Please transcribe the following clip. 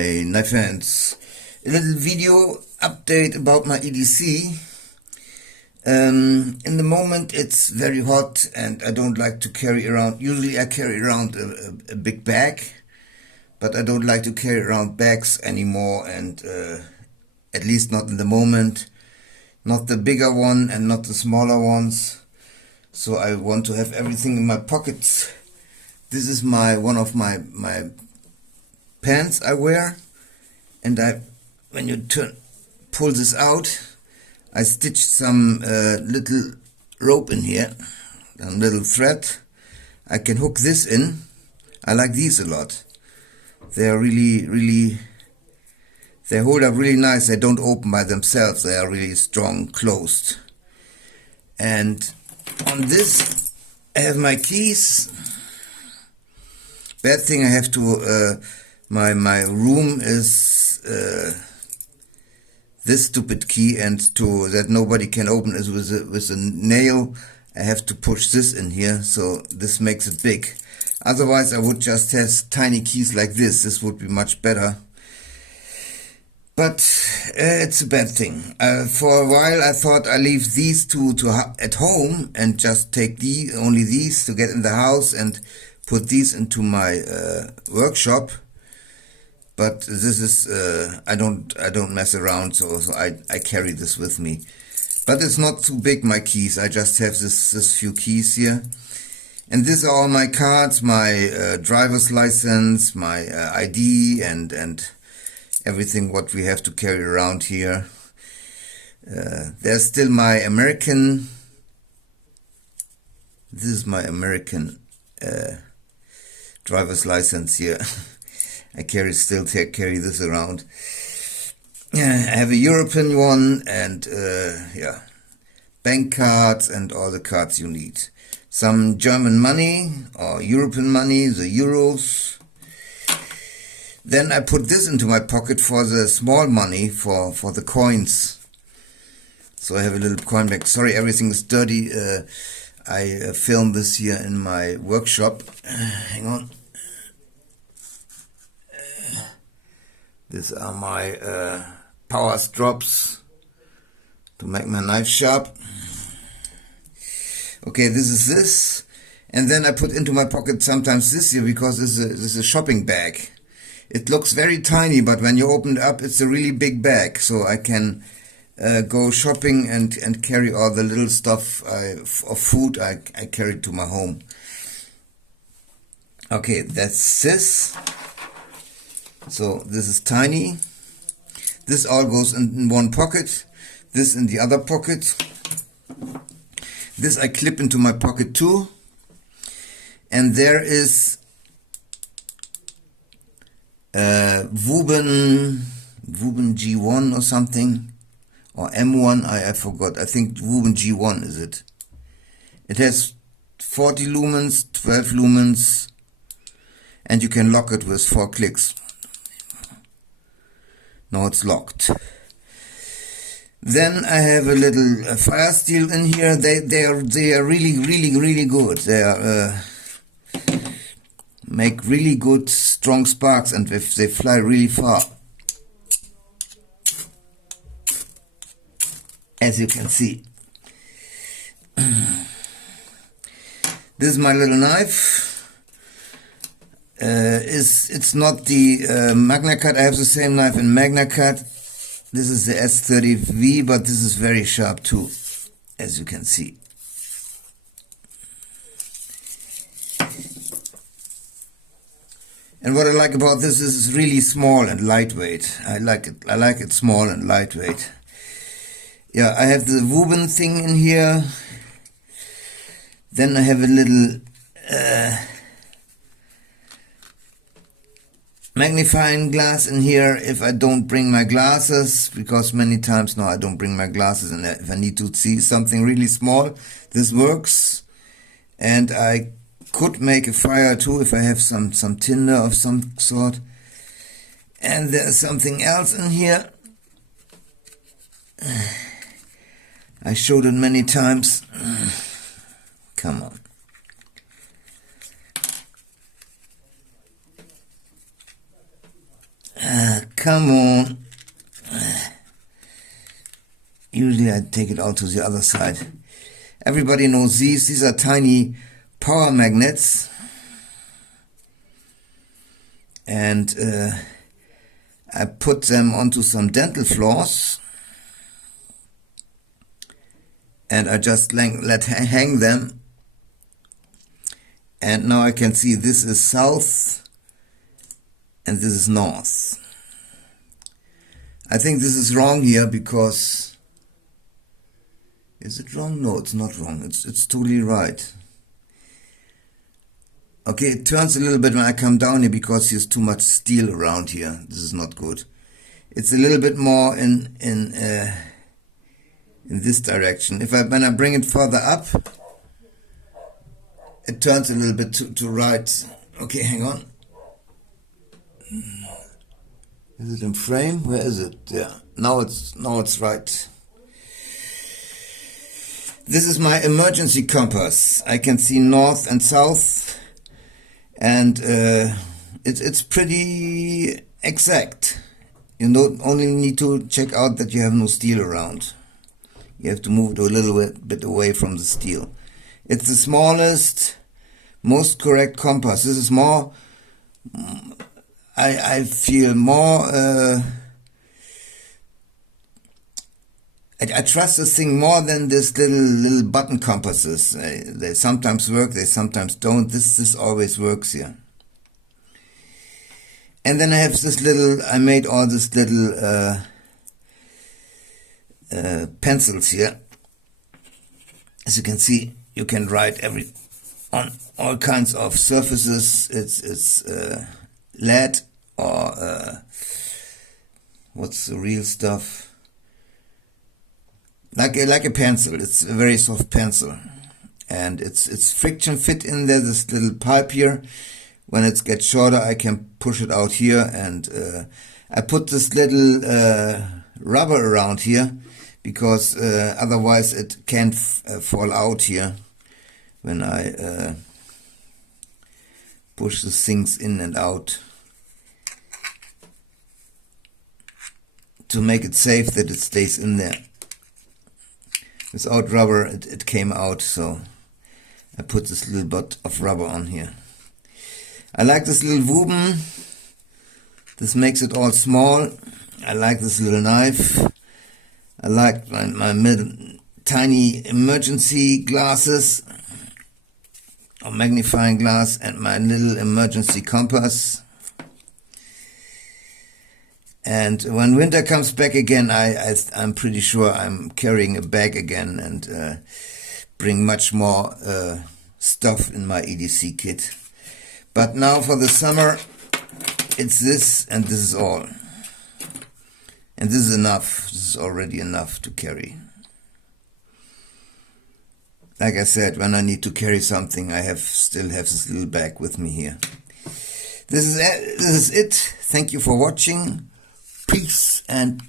my friends. A little video update about my EDC. In the moment it's very hot and I don't like to carry around. Usually I carry around a big bag, but I don't like to carry around bags anymore, and at least not in the moment. Not the bigger one and not the smaller ones. So I want to have everything in my pockets. This is one of my pants I wear, and when you pull this out, I stitched some little rope in here, a little thread. I can hook this in. I like these a lot. They are really, they hold up really nice. They don't open by themselves. They are really strong, closed. And on this I have my keys. Bad thing I have to, my room is this stupid key, and that nobody can open is with a nail. I have to push this in here, so this makes it big. Otherwise I would just have tiny keys like this. This would be much better. But it's a bad thing. For a while I thought I leave these two at home and just take only these to get in the house and put these into my workshop. But this is I don't mess around, so I carry this with me. But it's not too big, my keys. I just have this few keys here. And these are all my cards, my driver's license, my ID, and everything what we have to carry around here. There's still my American. This is my American driver's license here. I still carry this around. I have a European one, and yeah, bank cards and all the cards you need. Some German money or European money, the euros. Then I put this into my pocket for the small money, for the coins. So I have a little coin bag. Sorry, everything is dirty. I filmed this here in my workshop. Hang on. These are my power strops to make my knife sharp. Okay, this is this. And then I put into my pocket sometimes this here, because this is a shopping bag. It looks very tiny, but when you open it up, it's a really big bag. So I can go shopping and carry all the little stuff of food I carry to my home. Okay, that's this. So this is tiny. This all goes in one pocket. This in the other pocket. This I clip into my pocket too. And there is wuben G1 or something, or M1, I forgot. I think wuben G1 is it. It has 40 lumens, 12 lumens, and you can lock it with 4 clicks. Now it's locked. Then I have a little fire steel in here. They are really good. They are make really good strong sparks, and if they fly really far, as you can see. This is my little knife. It's not the Magna Cut. I have the same knife in Magna Cut. This is the S30V, but this is very sharp too, as you can see. And what I like about this is it's really small and lightweight. I like it small and lightweight. Yeah, I have the wuben thing in here. Then I have a little magnifying glass in here if I don't bring my glasses, because many times now I don't bring my glasses, and if I need to see something really small, this works. And I could make a fire too if I have some tinder of some sort. And there's something else in here. I showed it many times. Come on. Come on. Usually I take it out to the other side. Everybody knows these. These are tiny power magnets. And I put them onto some dental floss. And I just hang them. And now I can see this is south and this is north. I think this is wrong here because... Is it wrong? No, it's not wrong. It's totally right. Okay, it turns a little bit when I come down here because there's too much steel around here. This is not good. It's a little bit more in this direction. When I bring it further up, it turns a little bit to right. Okay, hang on. Is it in frame? Where is it? Yeah. Now it's right. This is my emergency compass. I can see north and south, and it's pretty exact. You don't only need to check out that you have no steel around. You have to move it a little bit away from the steel. It's the smallest, most correct compass. This is more, I feel more, I trust this thing more than this little button compasses. They sometimes work, they sometimes don't. This always works here. And then I have this I made all this little pencils here. As you can see, you can write on all kinds of surfaces. It's lead or what's the real stuff? Like a pencil. It's a very soft pencil, and it's friction fit in there. This little pipe here. When it gets shorter, I can push it out here, and I put this little rubber around here because otherwise it can't fall out here when I push the things in and out, to make it safe that it stays in there. Without rubber it came out, so I put this little bit of rubber on here. I like this little wuben. This makes it all small. I like this little knife. I like my tiny emergency glasses or magnifying glass, and my little emergency compass. And when winter comes back again, I'm pretty sure I'm carrying a bag again and bring much more stuff in my EDC kit. But now for the summer, it's this, and this is all. And this is enough. This is already enough to carry. Like I said, when I need to carry something, I still have this little bag with me here. This is it. Thank you for watching. Peace and